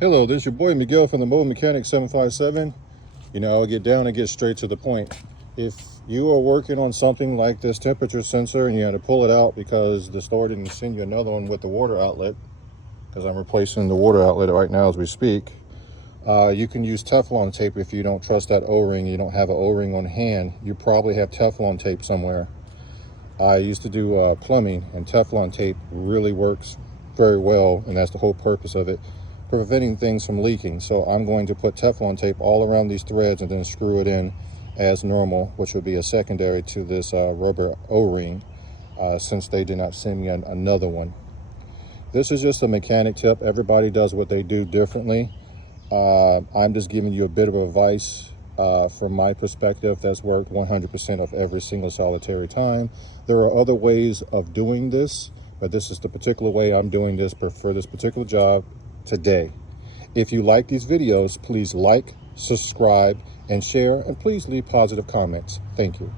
Hello, this is your boy Miguel from the Mobile Mechanic 757. You know, I'll get down and get straight to the point. If you are working on something like this temperature sensor and you had to pull it out because the store didn't send you another one with the water outlet, because I'm replacing the water outlet right now as we speak, you can use Teflon tape. If you don't trust that O-ring, you don't have an O-ring on hand, you probably have Teflon tape somewhere. I used to do plumbing, and Teflon tape really works very well, and that's the whole purpose of it, preventing things from leaking. So I'm going to put Teflon tape all around these threads and then screw it in as normal, which would be a secondary to this rubber O-ring, since they did not send me another one. This is just a mechanic tip. Everybody does what they do differently. I'm just giving you a bit of advice from my perspective that's worked 100% of every single solitary time. There are other ways of doing this, but this is the particular way I'm doing this for this particular job today. If you like these videos, please like, subscribe, and share, and please leave positive comments. Thank you.